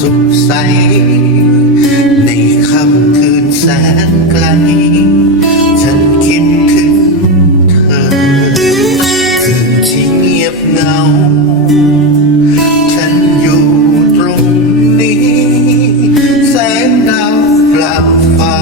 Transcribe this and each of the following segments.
สุขใส ในค่ำคืนแสนไกล ฉันคิดถึงเธอ คืนที่เงียบเงา ฉันอยู่ตรงนี้ แสงดาวกลับฟ้า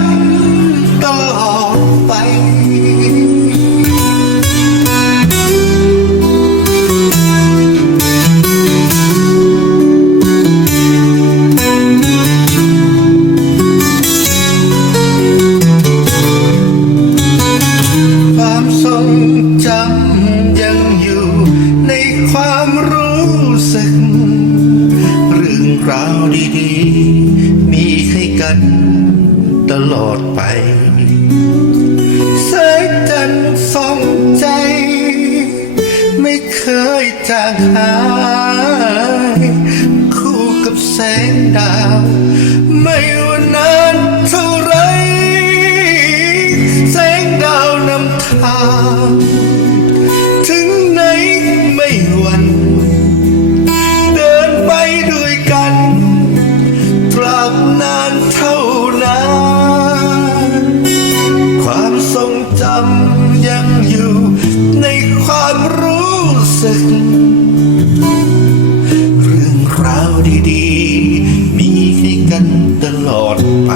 นั้นต้องออกไปสึกเรื่องราวดีๆ มีให้กัน ตลอดไปสายจันสองใจ ไม่เคยจางหายคู่กับแสงดาว ไม่ ลอดไป